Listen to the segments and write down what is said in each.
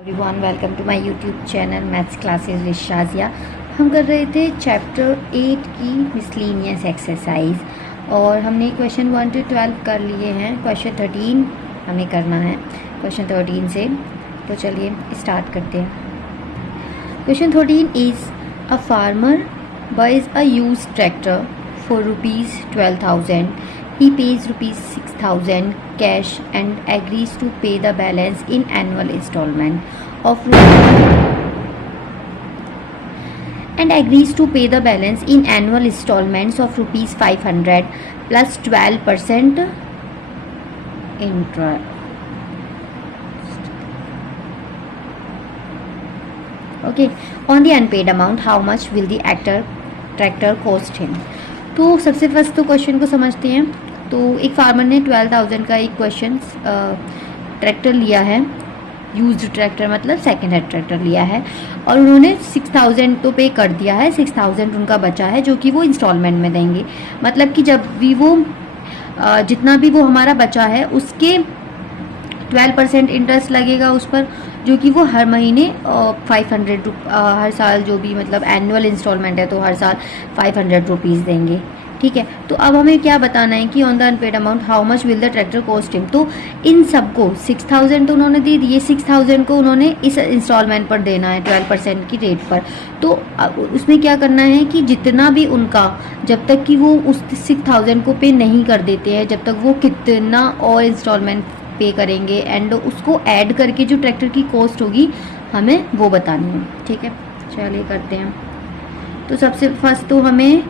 Everyone, welcome to my YouTube channel maths classes with Shazia. हम कर रहे थे चैप्टर 8 की मिसलेनियस एक्सरसाइज और हमने क्वेश्चन 1 to 12 कर लिए हैं। क्वेश्चन 13 हमें करना है क्वेश्चन 13 से, तो चलिए स्टार्ट करते हैं। Question 13 is a farmer buys a use tractor for ₹12,000. He pays ₹6,000 cash and agrees to pay the balance in annual installment of ₹500 plus 12% interest. Okay, on the unpaid amount, how much will the tractor cost him? तो सबसे first तो question को समझते हैं। तो एक farmer ने 12,000 का एक ट्रैक्टर लिया है, यूज्ड ट्रैक्टर मतलब सेकेंड हैंड ट्रैक्टर लिया है, और उन्होंने 6,000 तो पे कर दिया है, 6,000 उनका बचा है जो कि वो इंस्टॉलमेंट में देंगे। मतलब कि जब भी वो जितना भी वो हमारा बचा है उसके 12% इंटरेस्ट लगेगा उस पर, जो कि वो हर महीने 500 हर साल, जो भी मतलब एनुअल इंस्टॉलमेंट है तो हर साल 500 रुपीज़ देंगे। ठीक है, तो अब हमें क्या बताना है कि on the unpaid amount how much will the tractor cost him. तो इन सबको 6,000 तो उन्होंने दे दिए, 6,000 को उन्होंने इस इंस्टॉलमेंट पर देना है 12% की रेट पर। तो उसमें क्या करना है कि जितना भी उनका, जब तक कि वो उस 6,000 को पे नहीं कर देते हैं, जब तक वो कितना और इंस्टॉलमेंट पे करेंगे एंड उसको ऐड करके जो ट्रैक्टर की कॉस्ट होगी हमें वो बतानी है। ठीक है, चलिए करते हैं। तो सबसे फर्स्ट तो हमें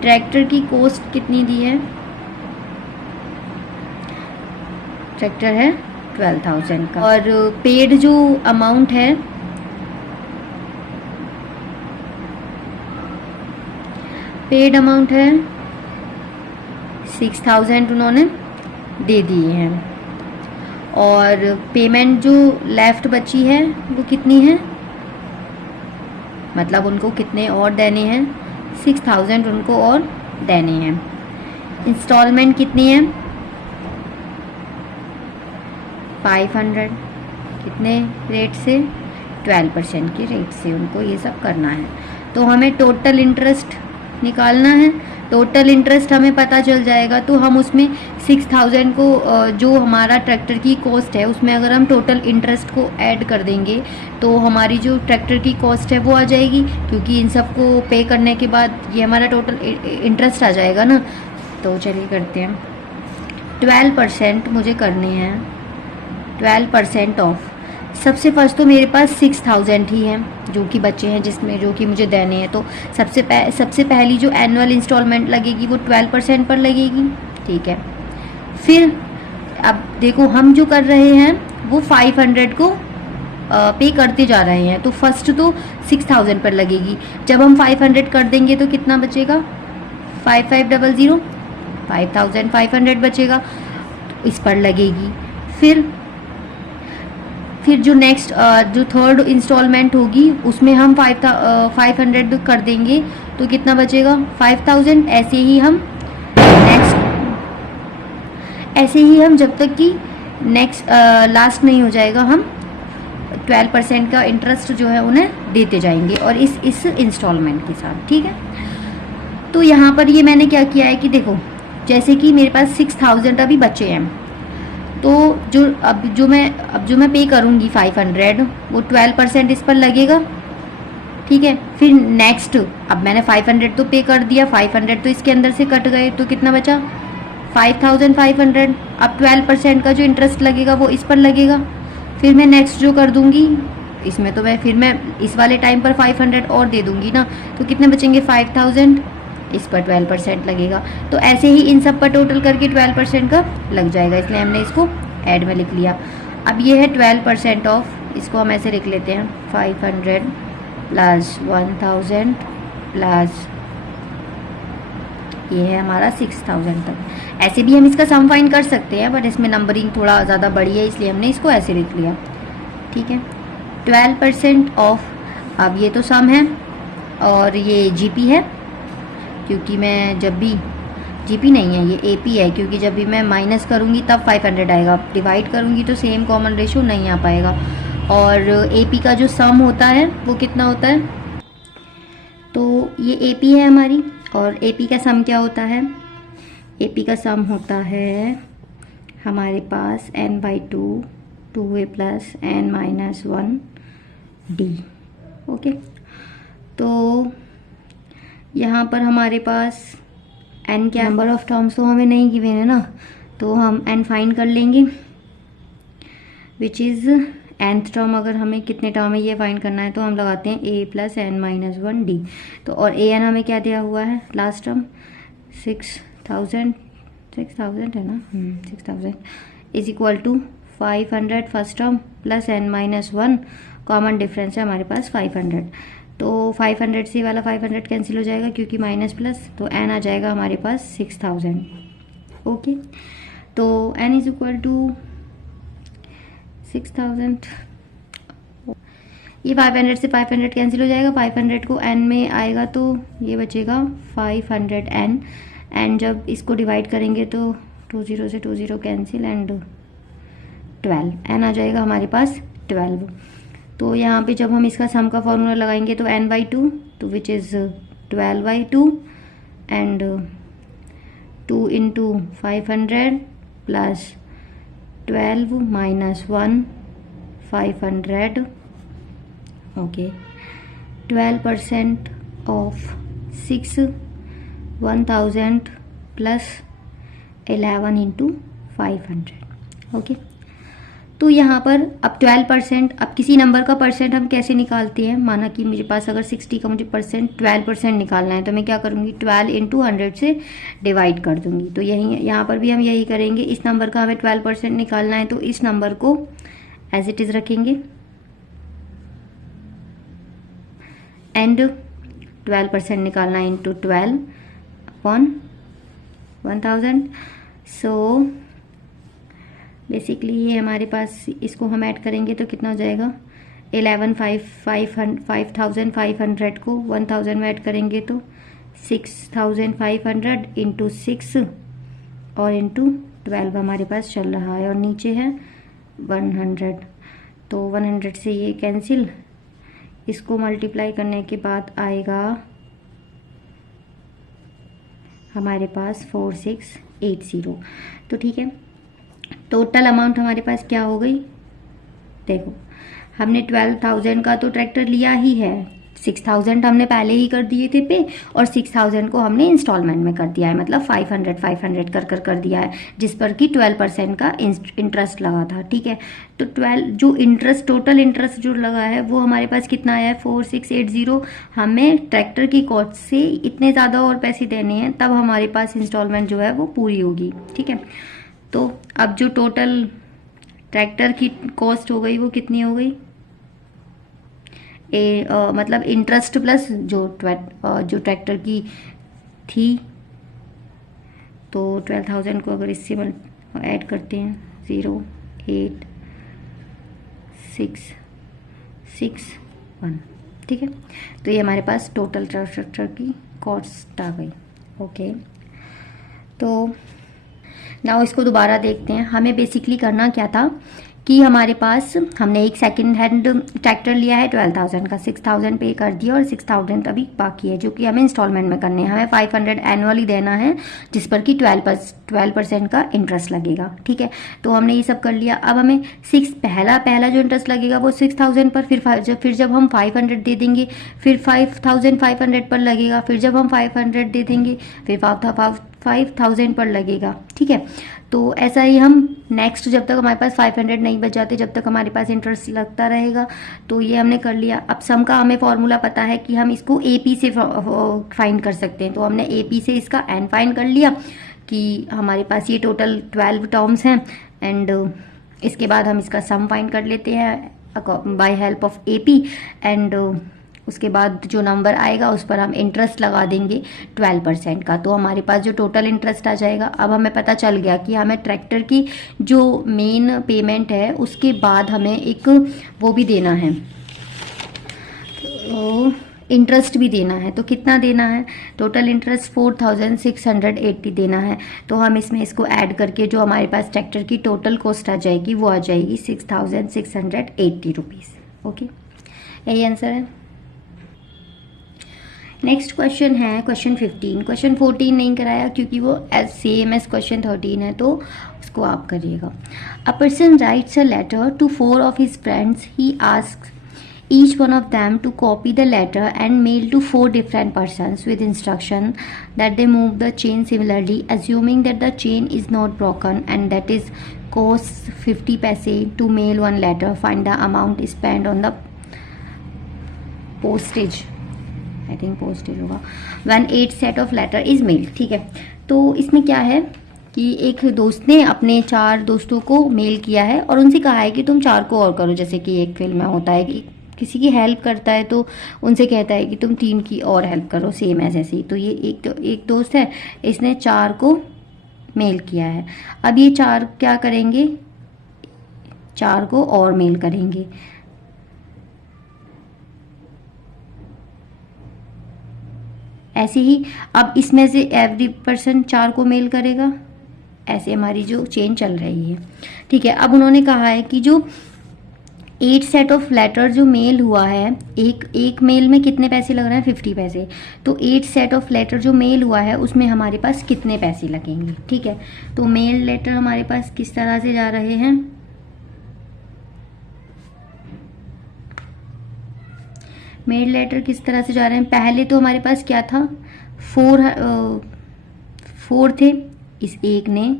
ट्रैक्टर की कॉस्ट कितनी दी है, ट्रैक्टर है 12,000 का, और पेड जो अमाउंट है है 6,000 उन्होंने दे दिए हैं, और पेमेंट जो लेफ्ट बची है वो कितनी है, मतलब उनको कितने और देने हैं, 6,000 उनको और देने हैं। इंस्टॉलमेंट कितनी है, 500, कितने रेट से, 12% की रेट से उनको ये सब करना है। तो हमें टोटल इंटरेस्ट निकालना है। टोटल इंटरेस्ट हमें पता चल जाएगा, तो हम उसमें 6,000 को जो हमारा ट्रैक्टर की कॉस्ट है उसमें अगर हम टोटल इंटरेस्ट को ऐड कर देंगे तो हमारी जो ट्रैक्टर की कॉस्ट है वो आ जाएगी, क्योंकि इन सब को पे करने के बाद ये हमारा टोटल इंटरेस्ट आ जाएगा ना। तो चलिए करते हैं। 12% मुझे करने हैं, 12% ऑफ। सबसे फर्स्ट तो मेरे पास 6,000 ही हैं जो कि बच्चे हैं, जिसमें जो कि मुझे देने हैं। तो सबसे पहली जो एनुअल इंस्टॉलमेंट लगेगी वो 12% पर लगेगी। ठीक है, फिर अब देखो हम जो कर रहे हैं वो 500 को पे करते जा रहे हैं। तो फर्स्ट तो 6,000 पर लगेगी, जब हम 500 कर देंगे तो कितना बचेगा, 5500, 5,500 बचेगा, तो इस पर लगेगी। फिर जो नेक्स्ट जो थर्ड इंस्टॉलमेंट होगी उसमें हम 500 कर देंगे तो कितना बचेगा, 5,000। ऐसे ही हम जब तक कि नेक्स्ट लास्ट नहीं हो जाएगा, हम 12% का इंटरेस्ट जो है उन्हें देते जाएंगे, और इस इंस्टॉलमेंट के साथ। ठीक है, तो यहाँ पर ये मैंने क्या किया है कि देखो, जैसे कि मेरे पास 6,000 अभी बचे हैं, तो जो मैं पे करूँगी 500, वो 12% इस पर लगेगा। ठीक है, फिर नेक्स्ट, अब मैंने 500 तो पे कर दिया, 500 तो इसके अंदर से कट गए, तो कितना बचा, 5,500। अब 12% का जो इंटरेस्ट लगेगा वो इस पर लगेगा। फिर मैं नेक्स्ट जो कर दूंगी इसमें, तो मैं इस वाले टाइम पर 500 और दे दूंगी ना, तो कितने बचेंगे, 5,000, इस पर 12% लगेगा। तो ऐसे ही इन सब पर टोटल करके 12% का लग जाएगा, इसलिए हमने इसको ऐड में लिख लिया। अब ये है 12% ऑफ, इसको हम ऐसे लिख लेते हैं, 500 प्लस 1,000 प्लस ये है हमारा 6,000 तक। ऐसे भी हम इसका सम फाइंड कर सकते हैं, बट इसमें नंबरिंग थोड़ा ज़्यादा बड़ी है इसलिए हमने इसको ऐसे लिख लिया। ठीक है, 12% ऑफ। अब ये तो सम है और ये जीपी है, क्योंकि मैं जब भी जीपी नहीं है, ये एपी है, क्योंकि जब भी मैं माइनस करूँगी तब 500 आएगा, डिवाइड करूँगी तो सेम कॉमन रेशियो नहीं आ पाएगा। और एपी का जो सम होता है वो कितना होता है, तो ये एपी है हमारी, और एपी का सम क्या होता है, एपी का सम होता है हमारे पास n/2 2a plus n-1d। Okay, तो यहाँ पर हमारे पास n क्या, नंबर ऑफ टर्म्स तो हमें नहीं गिवन है ना, तो हम n फाइंड कर लेंगे, विच इज़ nth टर्म। अगर हमें कितने टर्म है ये फाइंड करना है तो हम लगाते हैं a प्लस n-1d। तो और an हमें क्या दिया हुआ है, लास्ट टर्म 6000 है ना, 6000 is equal to 500 first term plus n-1, common difference है हमारे पास 500। तो 500 से वाला 500 कैंसिल हो जाएगा क्योंकि माइनस प्लस, तो n आ जाएगा हमारे पास 6000। ओके, तो n इज इक्वल टू 6000। ये 500 से 500 कैंसिल हो जाएगा, 500 को n में आएगा तो ये बचेगा 500n। एंड जब इसको डिवाइड करेंगे तो 20 से 20 कैंसिल एंड 12, n आ जाएगा हमारे पास 12। तो यहाँ पे जब हम इसका सम का फॉर्मूला लगाएंगे तो n/2, तो which is 12/2 and 2 into 500 plus 12 minus 1 500। Okay, 12% of 6 1000 plus 11 into 500। Okay, तो यहाँ पर अब 12%, अब किसी नंबर का परसेंट हम कैसे निकालते हैं, माना कि मेरे पास अगर 60 का मुझे परसेंट 12% निकालना है तो मैं क्या करूँगी, 12 इंटू 100 से डिवाइड कर दूँगी। तो यही यहाँ पर भी हम यही करेंगे, इस नंबर का हमें 12% निकालना है तो इस नंबर को एज इट इज़ रखेंगे एंड 12% निकालना है इंटू 12 अपॉन 1000। सो बेसिकली ये हमारे पास, इसको हम ऐड करेंगे तो कितना हो जाएगा, 5500 को 1000 में ऐड करेंगे तो 6500 इंटू 6 और इंटू 12 हमारे पास चल रहा है, और नीचे है 100। तो 100 से ये कैंसिल, इसको मल्टीप्लाई करने के बाद आएगा हमारे पास 4680। तो ठीक है, टोटल अमाउंट हमारे पास क्या हो गई, देखो हमने 12,000 का तो ट्रैक्टर लिया ही है, 6,000 हमने पहले ही कर दिए थे पे, और 6,000 को हमने इंस्टॉलमेंट में कर दिया है, मतलब 500 कर दिया है, जिस पर कि 12% का इंटरेस्ट लगा था। ठीक है, तो 12 जो इंटरेस्ट, टोटल इंटरेस्ट जो लगा है वो हमारे पास कितना आया है, 4680। हमें ट्रैक्टर की कॉस्ट से इतने ज़्यादा और पैसे देने हैं, तब हमारे पास इंस्टॉलमेंट जो है वो पूरी होगी। ठीक है, तो अब जो टोटल ट्रैक्टर की कॉस्ट हो गई वो कितनी हो गई, मतलब इंटरेस्ट प्लस जो ट्रैक्टर की थी, तो 12,000 को अगर इससे ऐड करते हैं 08661। ठीक है, तो ये हमारे पास टोटल ट्रैक्टर की कॉस्ट आ गई। ओके, तो नाउ इसको दोबारा देखते हैं। हमें बेसिकली करना क्या था कि हमारे पास, हमने एक सेकंड हैंड ट्रैक्टर लिया है 12,000 का, 6,000 पे कर दिया और 6,000 अभी बाकी है जो कि हमें इंस्टॉलमेंट में करने हैं। हमें 500 एनुअली देना है जिस पर कि 12% का इंटरेस्ट लगेगा। ठीक है, तो हमने ये सब कर लिया। अब हमें पहला जो इंटरेस्ट लगेगा वो 6,000 पर, फिर जब हम 500 दे देंगे फिर 5,500 पर लगेगा, फिर जब हम 500 दे देंगे फिर 5,000 पर लगेगा। ठीक है, तो ऐसा ही हम नेक्स्ट, जब तक हमारे पास 500 नहीं बच जाते जब तक हमारे पास इंटरेस्ट लगता रहेगा। तो ये हमने कर लिया। अब सम का हमें फॉर्मूला पता है कि हम इसको एपी से फाइंड कर सकते हैं, तो हमने एपी से इसका एन फाइंड कर लिया कि हमारे पास ये टोटल 12 टर्म्स हैं, एंड इसके बाद हम इसका सम फाइंड कर लेते हैं by help of AP, and उसके बाद जो नंबर आएगा उस पर हम इंटरेस्ट लगा देंगे 12% का, तो हमारे पास जो टोटल इंटरेस्ट आ जाएगा। अब हमें पता चल गया कि हमें ट्रैक्टर की जो मेन पेमेंट है उसके बाद हमें एक वो भी देना है, तो इंटरेस्ट भी देना है। तो कितना देना है, टोटल इंटरेस्ट 4680 देना है। तो हम इसमें इसको ऐड करके जो हमारे पास ट्रैक्टर की टोटल कॉस्ट आ जाएगी वो आ जाएगी 6680 रुपीज़। ओके, यही आंसर है। नेक्स्ट क्वेश्चन है क्वेश्चन 15। क्वेश्चन 14 नहीं कराया क्योंकि वो सेम एज क्वेश्चन 13 है, तो उसको आप करिएगा। A person writes a letter to 4 of his friends. He asks each one of them to copy the letter and mail to 4 different persons with instruction that they move the chain similarly, assuming that the chain is not broken and that is costs 50 paise to mail one letter. Find the amount spent on the postage, I think postage होगा, when 8 set of letter is mailed। ठीक है, तो इसमें क्या है कि एक दोस्त ने अपने 4 दोस्तों को मेल किया है और उनसे कहा है कि तुम 4 को और करो। जैसे कि एक फिल्म में होता है कि किसी की हेल्प करता है तो उनसे कहता है कि तुम 3 की और हेल्प करो, सेम ऐसे ही। तो ये एक दोस्त है, इसने 4 को मेल किया है। अब ये 4 क्या करेंगे, 4 को और मेल करेंगे। ऐसे ही अब इसमें से एवरी पर्सन 4 को मेल करेगा, ऐसे हमारी जो चेन चल रही है। ठीक है, अब उन्होंने कहा है कि जो 8 सेट ऑफ लेटर जो मेल हुआ है, एक मेल में कितने पैसे लग रहे हैं, 50 पैसे। तो 8 सेट ऑफ लेटर जो मेल हुआ है उसमें हमारे पास कितने पैसे लगेंगे। ठीक है, तो मेल लेटर हमारे पास किस तरह से जा रहे हैं, मेल लेटर किस तरह से जा रहे हैं। पहले तो हमारे पास क्या था, 4 थे, इस एक ने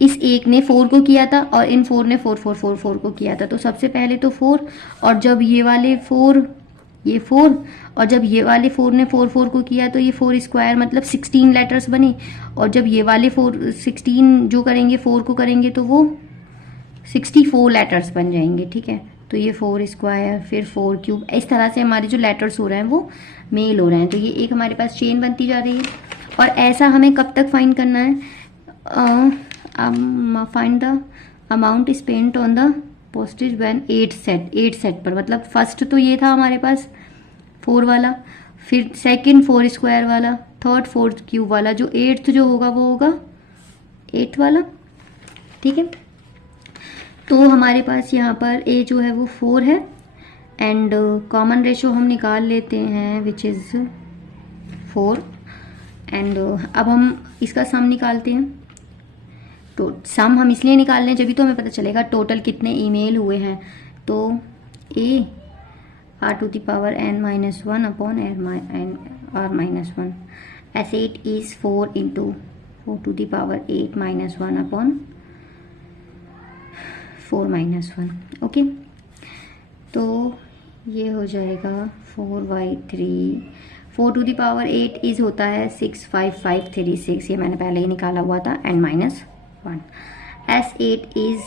इस एक ने 4 को किया था और इन 4 ने 4 को किया था। तो सबसे पहले तो 4, और जब ये वाले 4 ये 4, और जब ये वाले 4 ने 4 को किया तो ये 4 स्क्वायर मतलब 16 लेटर्स बने। और जब ये वाले 16 जो करेंगे 4 को करेंगे तो वो 64 लेटर्स बन जाएंगे। ठीक है, तो ये 4 स्क्वायर फिर 4 क्यूब, इस तरह से हमारे जो लेटर्स हो रहे हैं वो मेल हो रहे हैं। तो ये एक हमारे पास चेन बनती जा रही है। और ऐसा हमें कब तक फाइंड करना है, find the amount spent on the postage when 8 set पर। मतलब फर्स्ट तो ये था हमारे पास 4 वाला, फिर सेकंड 4 स्क्वायर वाला, थर्ड 4 क्यूब वाला, जो 8th जो होगा वो होगा 8 वाला। ठीक है, तो हमारे पास यहाँ पर ए जो है वो 4 है एंड कॉमन रेशो हम निकाल लेते हैं विच इज़ 4। एंड अब हम इसका सम निकालते हैं। तो सम हम इसलिए निकाल रहे हैं जब भी तो हमें पता चलेगा टोटल कितने ईमेल हुए हैं। तो ए r⁻n-1 अपॉन r-1, ऐसे it is 4 into 4⁸ upon 4-1। Okay, तो ये हो जाएगा 4/3। 4⁸ इज होता है 65536, ये मैंने पहले ही निकाला हुआ था, एंड -1। S8 is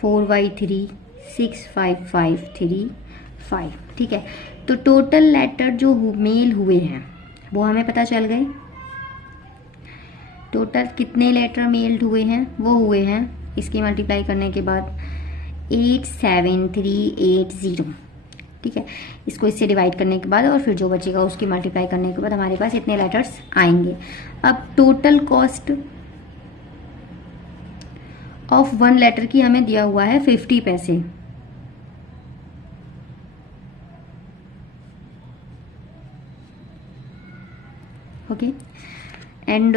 4/3 65535। ठीक है, तो टोटल लेटर जो मेल हुए हैं वो हमें पता चल गए। टोटल कितने लेटर मेल्ड हुए हैं, वो हुए हैं इसकी मल्टीप्लाई करने के बाद 87380। ठीक है, इसको इससे डिवाइड करने के बाद और फिर जो बचेगा उसकी मल्टीप्लाई करने के बाद हमारे पास इतने लेटर्स आएंगे। अब टोटल कॉस्ट ऑफ 1 लेटर की हमें दिया हुआ है 50 पैसे। ओके, एंड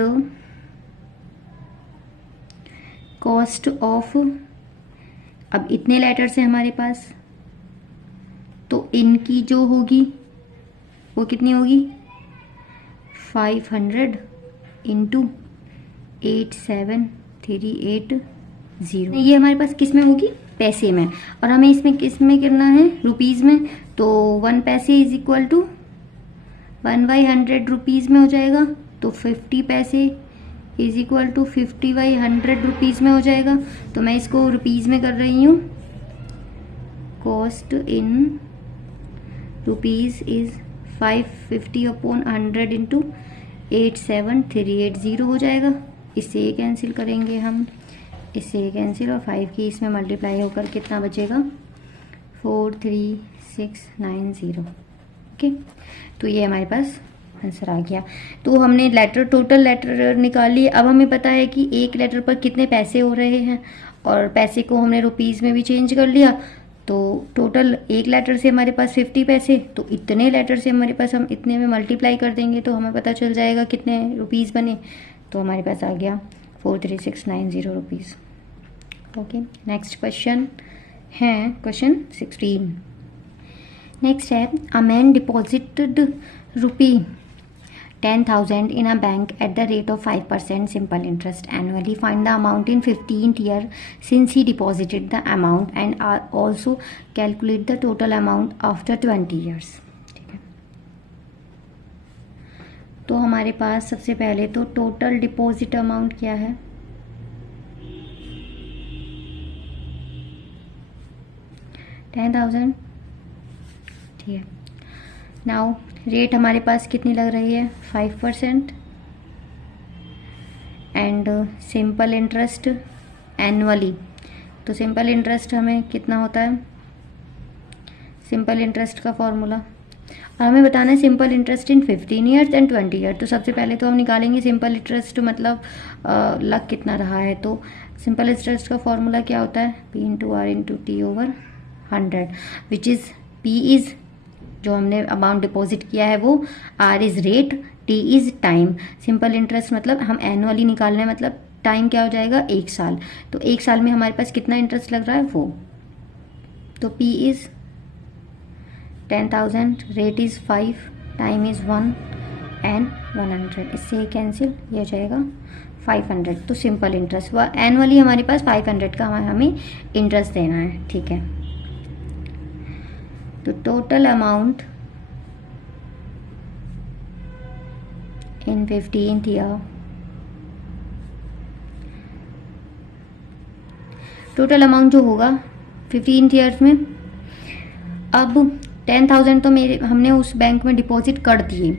कॉस्ट ऑफ, अब इतने लेटर्स हैं हमारे पास तो इनकी जो होगी वो कितनी होगी, 500 इंटू 87380। ये हमारे पास किस में होगी, पैसे में, और हमें इसमें किस में करना है, रुपीज़ में। तो 1 पैसे इज इक्वल टू 1/100 रुपीज़ में हो जाएगा। तो 50 पैसे इज इक्वल टू 50/100 रुपीज़ में हो जाएगा। तो मैं इसको रुपीज़ में कर रही हूँ। Cost in rupees is 550 upon 100 into 87380 हो जाएगा। इससे ये कैंसिल करेंगे हम, इससे ये कैंसिल और 5 की इसमें मल्टीप्लाई होकर कितना बचेगा 43690। ओके, तो ये हमारे पास आंसर आ गया। तो हमने लेटर टोटल लेटर निकाल लिए। अब हमें पता है कि एक लेटर पर कितने पैसे हो रहे हैं और पैसे को हमने रुपीज़ में भी चेंज कर लिया। तो टोटल एक लेटर से हमारे पास 50 पैसे, तो इतने लेटर से हमारे पास हम इतने में मल्टीप्लाई कर देंगे तो हमें पता चल जाएगा कितने रुपीज़ बने। तो हमारे पास आ गया 43690 रुपीज़। ओके, नेक्स्ट क्वेश्चन है क्वेश्चन 16। नेक्स्ट है a man deposited rupee 10,000 in a bank at the rate of 5% simple interest annually. Find the amount in 15th year since he deposited the amount and also calculate the total amount after 20 years. ठीक है, तो हमारे पास सबसे पहले तो total deposit amount क्या है 10,000। ठीक है, नाउ रेट हमारे पास कितनी लग रही है 5% एंड सिंपल इंटरेस्ट एनुअली। तो सिंपल इंटरेस्ट हमें कितना होता है, सिंपल इंटरेस्ट का फॉर्मूला और हमें बताना है simple interest in 15 years and 20 year. तो सबसे पहले तो हम निकालेंगे सिंपल इंटरेस्ट मतलब लग कितना रहा है। तो सिंपल इंटरेस्ट का फॉर्मूला क्या होता है P into R into T over 100 which is P is जो हमने अमाउंट डिपॉजिट किया है वो, R is rate, T is time. Simple interest मतलब हम एनुअली निकाल रहे हैं, मतलब टाइम क्या हो जाएगा 1 साल। तो 1 साल में हमारे पास कितना इंटरेस्ट लग रहा है वो। तो P is 10,000, rate is 5, time is 1 and 100। इससे कैंसिल, ये हो जाएगा 500। तो सिंपल इंटरेस्ट हुआ, एनुअली हमारे पास 500 का हमें इंटरेस्ट देना है। ठीक है, तो total amount in 15th year, total amount जो होगा 15th ईयर्स में, अब 10,000 तो हमने उस बैंक में डिपॉजिट कर दिए।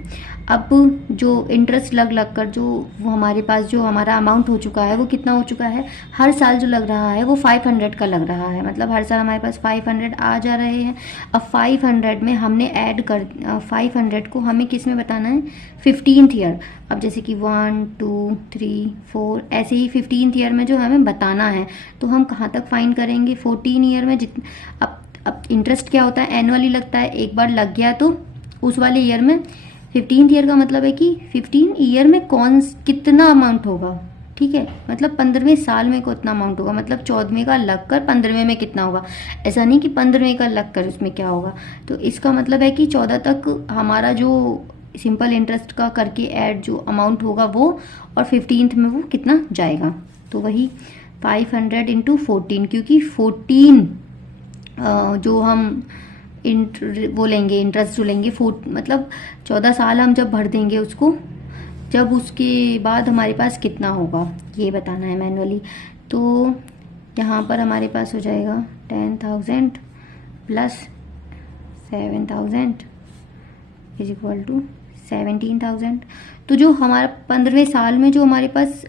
अब जो इंटरेस्ट लग कर जो वो हमारे पास जो हमारा अमाउंट हो चुका है वो कितना हो चुका है, हर साल जो लग रहा है वो 500 का लग रहा है, मतलब हर साल हमारे पास 500 आ जा रहे हैं। अब 500 में हमने ऐड कर 500 को हमें किस में बताना है 15th ईयर। अब जैसे कि 1 2 3 4 ऐसे ही 15th ईयर में जो हमें बताना है, तो हम कहाँ तक फाइंड करेंगे 14 ईयर में। अब इंटरेस्ट क्या होता है एनुअली लगता है, एक बार लग गया तो उस वाले ईयर में 15th ईयर का मतलब है कि 15 ईयर में कितना अमाउंट होगा। ठीक है, मतलब 15वें साल में कितना अमाउंट होगा, मतलब 14वें का लग कर 15वें में कितना होगा। ऐसा नहीं कि 15वें का लग कर उसमें क्या होगा। तो इसका मतलब है कि 14 तक हमारा जो सिंपल इंटरेस्ट का करके ऐड जो अमाउंट होगा वो, और 15th में वो कितना जाएगा। तो वही 500 इंटू 14, क्योंकि 14 जो हम वो लेंगे इंटरेस्ट जो लेंगे मतलब 14 साल हम जब भर देंगे उसको, जब उसके बाद हमारे पास कितना होगा ये बताना है मैनुअली। तो यहाँ पर हमारे पास हो जाएगा 10,000 प्लस 7,000 इज इक्वल टू 17,000। तो जो हमारा 15वें साल में जो हमारे पास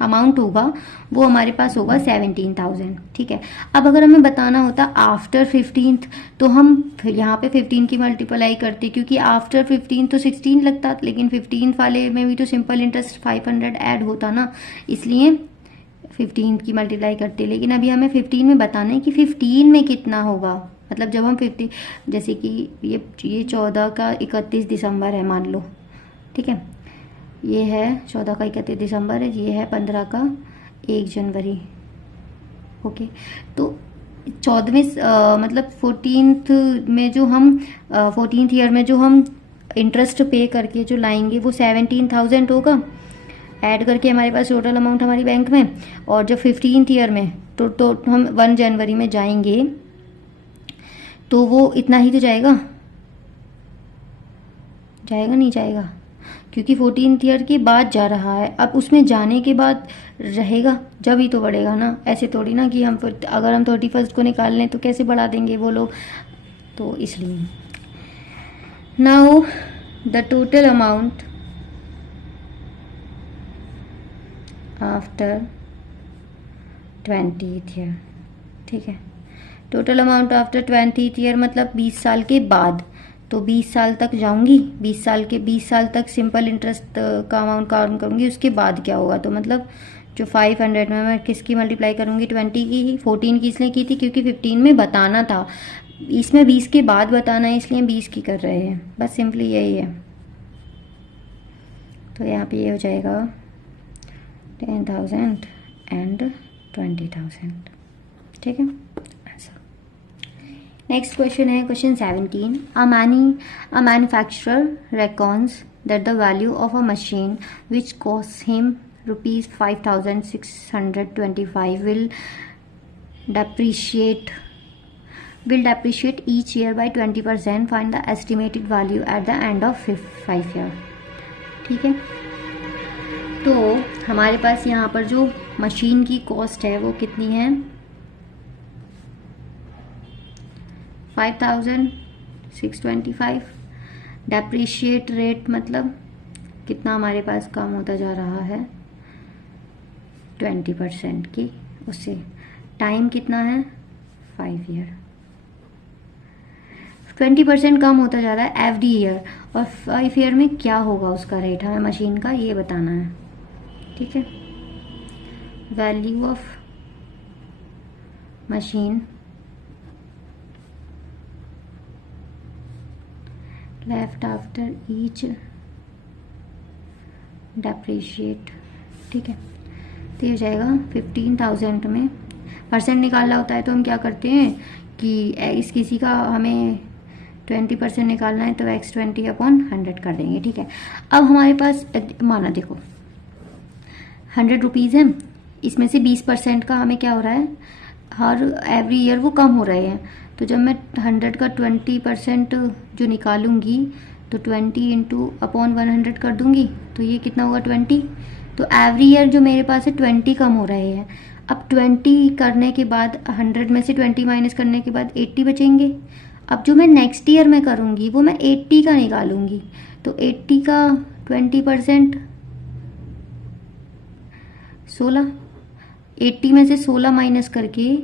अमाउंट होगा वो हमारे पास होगा 17,000। ठीक है, अब अगर हमें बताना होता आफ्टर 15th तो हम यहाँ पे 15 की मल्टीप्लाई करते, क्योंकि आफ्टर 15 तो 16 लगता, लेकिन 15th वाले में भी तो सिंपल इंटरेस्ट 500 ऐड होता ना, इसलिए 15 की मल्टीप्लाई करते। लेकिन अभी हमें 15 में बताना है कि 15 में कितना होगा, मतलब जब हम 50 जैसे कि ये 14 का 31 दिसंबर है मान लो। ठीक है, ये है 14 का 31 दिसंबर है, ये है 15 का 1 जनवरी। ओके, तो 14वें मतलब 14th में जो हम 14th ईयर में जो हम इंटरेस्ट पे करके जो लाएंगे वो 17,000 होगा ऐड करके हमारे पास टोटल अमाउंट हमारी बैंक में। और जब 15th ईयर में तो हम 1 जनवरी में जाएंगे तो वो इतना ही तो जाएगा नहीं जाएगा, क्योंकि 14th ईयर के बाद जा रहा है। अब उसमें जाने के बाद रहेगा जब ही तो बढ़ेगा ना, ऐसे थोड़ी ना कि हम फिर अगर हम 31st को निकाल लें तो कैसे बढ़ा देंगे वो लोग, तो इसलिए। Now the total amount after 20th year, ठीक है। Total amount after 20th year मतलब 20 साल के बाद, तो 20 साल तक जाऊंगी, 20 साल तक सिंपल इंटरेस्ट का अमाउंट काउंट करूंगी, उसके बाद क्या होगा, तो मतलब जो 500 में मैं किसकी मल्टीप्लाई करूंगी, 20 की ही। 14 की इसलिए की थी क्योंकि 15 में बताना था, इसमें 20 के बाद बताना है, इसलिए 20 की कर रहे हैं, बस सिंपली यही है। तो यहाँ पे ये हो जाएगा 10,000 एंड 20,000, ठीक है। नेक्स्ट क्वेश्चन है question 17। A manufacturer reckons that the value of a machine which cost him ₹5,625 will depreciate each year by 20%. Find the estimated value at the end of 5 year, ठीक है। तो हमारे पास यहाँ पर जो मशीन की कॉस्ट है वो कितनी है, 5,625। डेप्रीशिएट रेट मतलब कितना हमारे पास कम होता जा रहा है, 20% की, उससे टाइम कितना है 5 ईयर, 20% कम होता जा रहा है एवरी ईयर, और 5 ईयर में क्या होगा उसका रेट हमें मशीन का ये बताना है, ठीक है। Value of machine left after each depreciate, ठीक है। तो ये हो जाएगा 15,000 में परसेंट निकालना होता है तो हम क्या करते हैं कि इस किसी का हमें 20% निकालना है तो x20/100 कर देंगे, ठीक है। अब हमारे पास माना देखो 100 रुपीज़ है, इसमें से 20% का हमें क्या हो रहा है, हर एवरी ईयर वो कम हो रहे हैं, तो जब मैं 100 का 20% जो निकालूंगी तो 20 × 100 कर दूंगी, तो ये कितना होगा 20। तो एवरी ईयर जो मेरे पास है 20 कम हो रहे हैं। अब 20 करने के बाद 100 में से 20 माइनस करने के बाद 80 बचेंगे। अब जो मैं नेक्स्ट ईयर में करूँगी वो मैं 80 का निकालूंगी, तो 80 का 20% 16, 80 में से 16 माइनस करके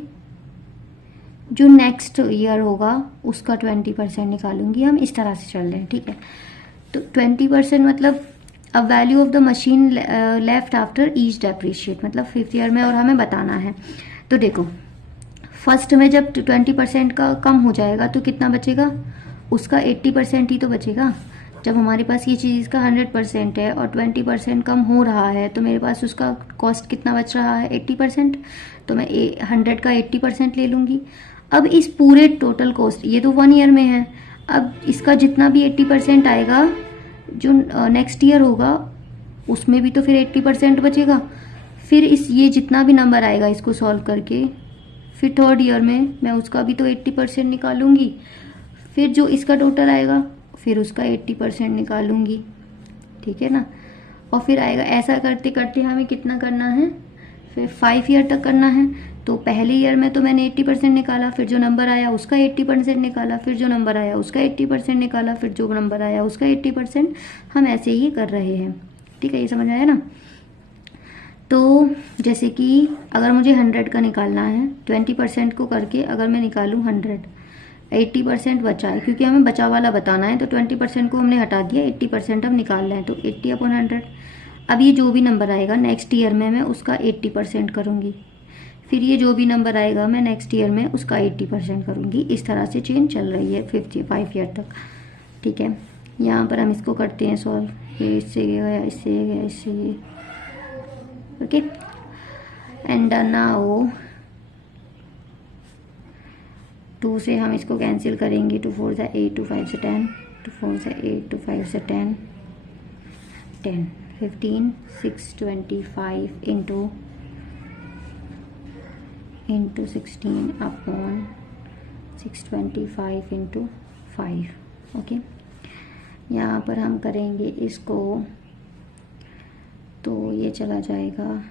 जो नेक्स्ट ईयर होगा उसका 20% निकालूंगी। हम इस तरह से चल रहे हैं, ठीक है। तो 20% मतलब अब value of the machine left after each depreciate मतलब 5th ईयर में, और हमें बताना है। तो देखो फर्स्ट में जब 20% का कम हो जाएगा तो कितना बचेगा, उसका 80% ही तो बचेगा। जब हमारे पास ये चीज़ का 100% है और 20% कम हो रहा है तो मेरे पास उसका कॉस्ट कितना बच रहा है 80%, तो मैं 100 का 80% ले लूँगी। अब इस पूरे टोटल कॉस्ट, ये तो 1 ईयर में है, अब इसका जितना भी 80% आएगा जो नेक्स्ट ईयर होगा उसमें भी तो फिर 80% बचेगा। फिर इस ये जितना भी नंबर आएगा इसको सॉल्व करके फिर 3rd ईयर में मैं उसका भी तो 80% निकालूंगी, फिर जो इसका टोटल आएगा फिर उसका 80% निकालूंगी, ठीक है ना। और फिर आएगा, ऐसा करते करते हमें कितना करना है, फिर 5 ईयर तक करना है। तो पहले ईयर में तो मैंने 80% निकाला, फिर जो नंबर आया उसका 80% निकाला, फिर जो नंबर आया उसका 80% निकाला, फिर जो नंबर आया उसका 80%, हम ऐसे ही कर रहे हैं, ठीक है। ये समझ आया ना। तो जैसे कि अगर मुझे 100 का निकालना है, 20% को करके अगर मैं निकालूँ 100, 80% बचा है क्योंकि हमें बचा वाला बताना है, तो 20% को हमने हटा दिया, 80% अब निकालना है, तो 80/100। अब ये जो भी नंबर आएगा नेक्स्ट ईयर में मैं उसका 80% करूँगी, फिर ये जो भी नंबर आएगा मैं नेक्स्ट ईयर में उसका 80% करूँगी। इस तरह से चेंज चल रही है 5 ईयर तक, ठीक है। यहाँ पर हम इसको करते हैं सॉल्व, ये इससे गया, इससे गया, इससे ये, ओके। एंड नाउ 2 से हम इसको कैंसिल करेंगे, 2 4 से 8, 2 5 से 10, 2 4 से 8, 2 5 से 10, 10, 15, 625 into 16/625 into 5, ओके। यहाँ पर हम करेंगे इसको, तो ये चला जाएगा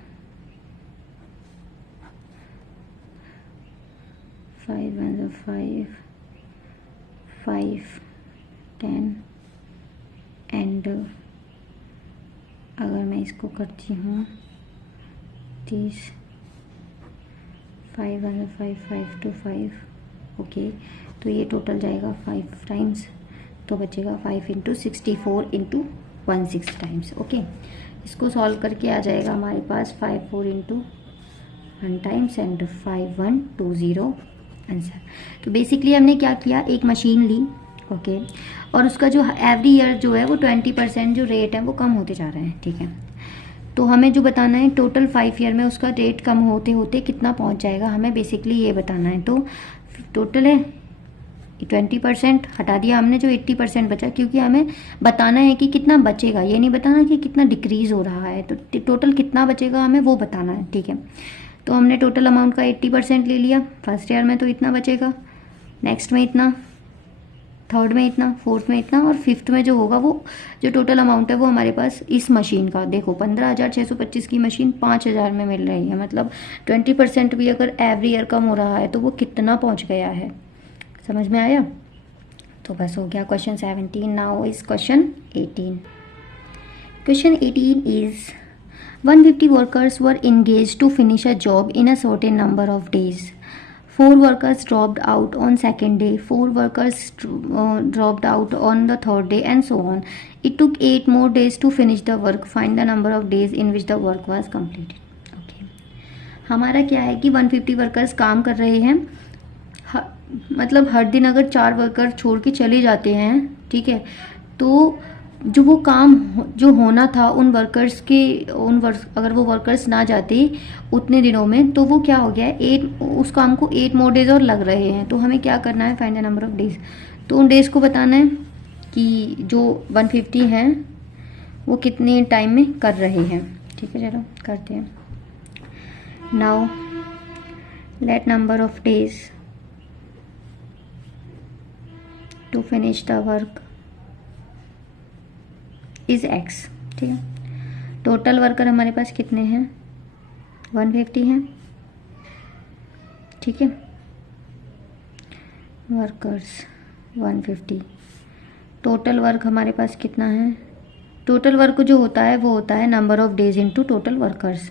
5 1 5, 5 10, एंड अगर मैं इसको करती हूँ 30 5 1 5 5 2 5, ओके। तो ये टोटल जाएगा 5 टाइम्स, तो बचेगा 5 इंटू 64 इंटू 16 टाइम्स, ओके। इसको सॉल्व करके आ जाएगा हमारे पास 5 4 इंटू 1 टाइम्स एंड 5 1 2 0 आंसर। तो बेसिकली हमने क्या किया, एक मशीन ली, ओके, और उसका जो एवरी ईयर जो है वो 20% जो रेट है वो कम होते जा रहे हैं, ठीक है। तो हमें जो बताना है टोटल 5 ईयर में उसका रेट कम होते होते कितना पहुंच जाएगा, हमें बेसिकली ये बताना है। तो टोटल है 20%, हटा दिया हमने, जो 80% बचा, क्योंकि हमें बताना है कि कितना बचेगा, ये नहीं बताना कि कितना डिक्रीज हो रहा है। तो टोटल कितना बचेगा हमें वो बताना है, ठीक है। तो हमने टोटल अमाउंट का 80% ले लिया, फर्स्ट ईयर में तो इतना बचेगा, नेक्स्ट में इतना, थर्ड में इतना, फोर्थ में इतना, और फिफ्थ में जो होगा वो जो टोटल अमाउंट है वो हमारे पास इस मशीन का, देखो 15,625 की मशीन 5,000 में मिल रही है, मतलब 20% भी अगर एवरी ईयर कम हो रहा है तो वो कितना पहुंच गया है, समझ में आया। तो बस हो गया question 17। Now is question 18। Question 18 is 150 workers were engaged to finish a job in a certain number of days. 4 workers dropped out on second day, 4 workers dropped out on the third day, and so on. It took 8 more days to finish the work. Find the number of days in which the work was completed. Okay. हमारा क्या है कि 150 workers काम कर रहे हैं, मतलब हर दिन अगर 4 वर्कर छोड़ के चले जाते हैं, ठीक है, तो जो वो काम जो होना था उन वर्कर्स के अगर वो वर्कर्स ना जाते उतने दिनों में, तो वो क्या हो गया है, 8 उस काम को 8 मोर डेज और लग रहे हैं। तो हमें क्या करना है, find the number of days. तो उन डेज को बताना है कि जो 150 हैं वो कितने टाइम में कर रहे हैं, ठीक है। चलो करते हैं। Now let number of days to finish the work is x, ठीक है। टोटल वर्कर हमारे पास कितने हैं, 150 हैं, ठीक है। वर्कर्स 150, टोटल वर्क हमारे पास कितना है, टोटल वर्क जो होता है वो होता है number of days into total workers,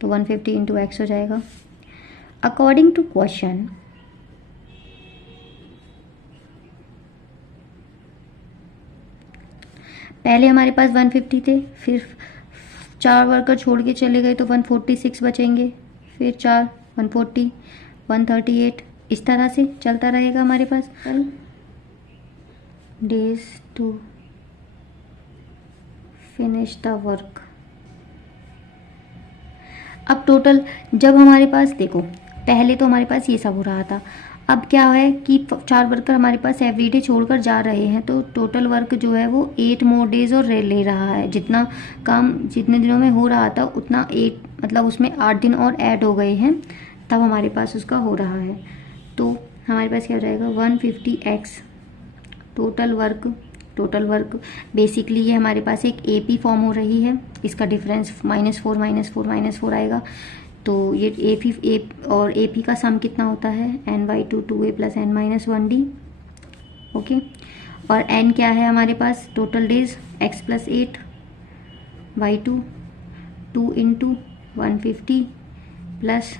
तो 150 इंटू एक्स हो जाएगा। अकॉर्डिंग टू क्वेश्चन पहले हमारे पास 150 थे, फिर 4 वर्कर छोड़ के चले गए तो 146 बचेंगे, फिर 4 140 138, इस तरह से चलता रहेगा हमारे पास days to finish the work. अब टोटल जब हमारे पास देखो पहले तो हमारे पास ये सब हो रहा था, अब क्या है कि 4 वर्कर हमारे पास एवरीडे छोड़कर जा रहे हैं, तो टोटल वर्क जो है वो 8 मोर डेज और ले रहा है, जितना काम जितने दिनों में हो रहा था उतना 8 मतलब उसमें 8 दिन और ऐड हो गए हैं, तब हमारे पास उसका हो रहा है। तो हमारे पास क्या हो जाएगा 150x टोटल वर्क बेसिकली ये हमारे पास एक AP फॉर्म हो रही है, इसका डिफरेंस -4 आएगा। तो ये ए और AP का सम कितना होता है n/2 2a + n-1d, ओके। और n क्या है हमारे पास, total days x + 8/2 2 into 150 plus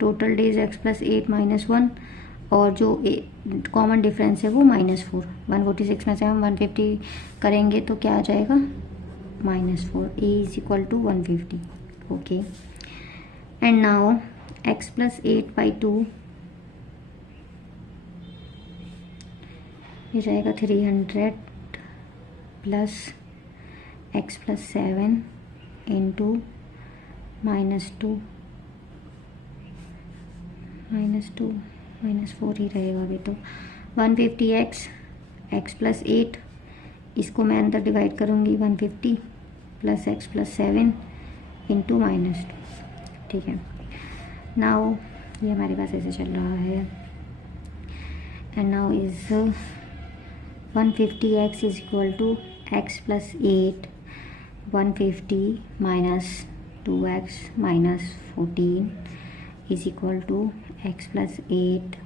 total days x + 8 -1, और जो कॉमन डिफरेंस है वो -4। 146 में से हम 150 करेंगे तो क्या आ जाएगा -4, a = 150, okay. And now x + 8/2 ये जाएगा 300 प्लस x + 7 इंटू -2 -4 ही रहेगा अभी तो। 150x + 8, इसको मैं अंदर डिवाइड करूँगी 150 प्लस x + 7 इंटू -2, ठीक है। नाउ ये हमारे पास ऐसे चल रहा है, and now is 150x = x + 8 150 - 2x - 14 = x + 8,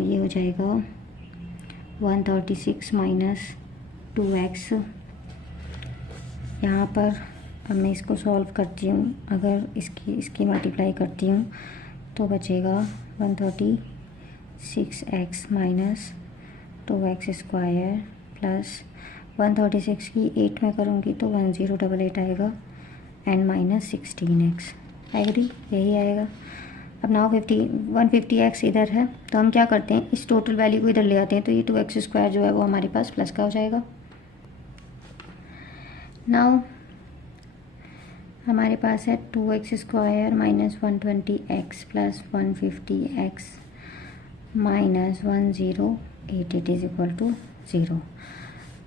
ये हो जाएगा 136 - 2x। यहाँ पर अब मैं इसको सॉल्व करती हूँ, अगर इसकी मल्टीप्लाई करती हूँ तो बचेगा 136x माइनस 2x² प्लस 136 की 8 में करूँगी तो 1088 आएगा एंड माइनस 16x। एग्री, यही आएगा। अब नाउ 150x इधर है तो हम क्या करते हैं, इस टोटल वैल्यू को इधर ले आते हैं तो ये 2x² जो है वो हमारे पास प्लस का हो जाएगा। नाउ हमारे पास है 2x² minus 120x plus 150x minus 1088 is equal to 0।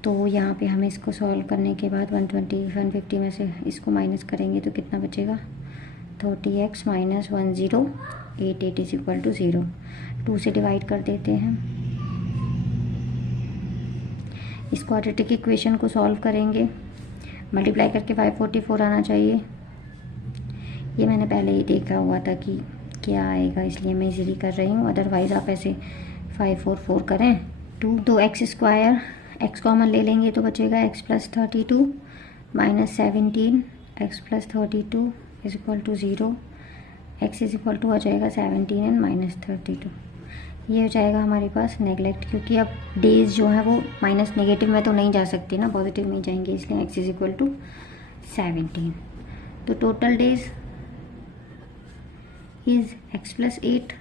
तो यहाँ पे हमें इसको सॉल्व करने के बाद 150 में से इसको माइनस करेंगे तो कितना बचेगा, 30x minus 1088 is equal to 0। 2 से डिवाइड कर देते हैं। इस क्वाड्रेटिक इक्वेशन को सॉल्व करेंगे, मल्टीप्लाई करके 544 आना चाहिए। ये मैंने पहले ही देखा हुआ था कि क्या आएगा, इसलिए मैं इजीली कर रही हूँ, अदरवाइज़ आप ऐसे 544 करें। 2 x² x कॉमन ले लेंगे तो बचेगा x plus 32 minus 17 x plus 32 is equal to 0। x is equal to हो जाएगा 17 एंड माइनस 32। ये हो जाएगा हमारे पास नेगलेक्ट, क्योंकि अब डेज जो है वो माइनस नेगेटिव में तो नहीं जा सकती ना, पॉजिटिव में ही जाएंगे, इसलिए x इज इक्वल टू 17। तो total days is x plus 8,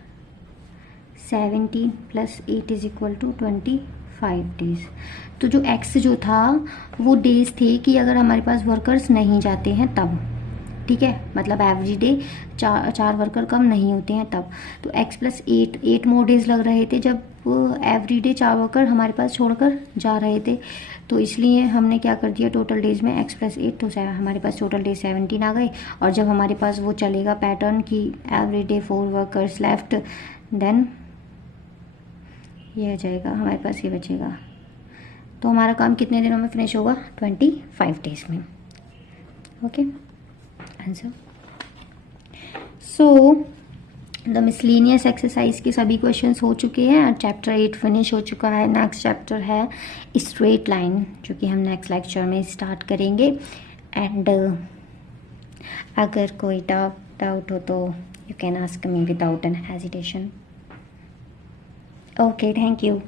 17 plus 8 is equal to 25 days. तो जो x जो था वो डेज थे कि अगर हमारे पास वर्कर्स नहीं जाते हैं तब, ठीक है, मतलब एवरी डे चार वर्कर कम नहीं होते हैं तब। तो x प्लस 8 मोर डेज लग रहे थे जब एवरी डे 4 वर्कर हमारे पास छोड़कर जा रहे थे। तो इसलिए हमने क्या कर दिया, टोटल डेज में x प्लस 8, तो हमारे पास टोटल डेज 17 आ गए। और जब हमारे पास वो चलेगा पैटर्न कि every day 4 workers left, then ये हो जाएगा हमारे पास, ये बचेगा। तो हमारा काम कितने दिनों में फिनिश होगा, 25 डेज में। Okay, answer. So the miscellaneous exercise के सभी क्वेश्चंस हो चुके हैं और चैप्टर 8 फिनिश हो चुका है। नेक्स्ट चैप्टर है स्ट्रेट लाइन, जो कि हम नेक्स्ट लेक्चर में स्टार्ट करेंगे। एंड अगर कोई डाउट हो तो you can ask me without an hesitation. Okay, thank you.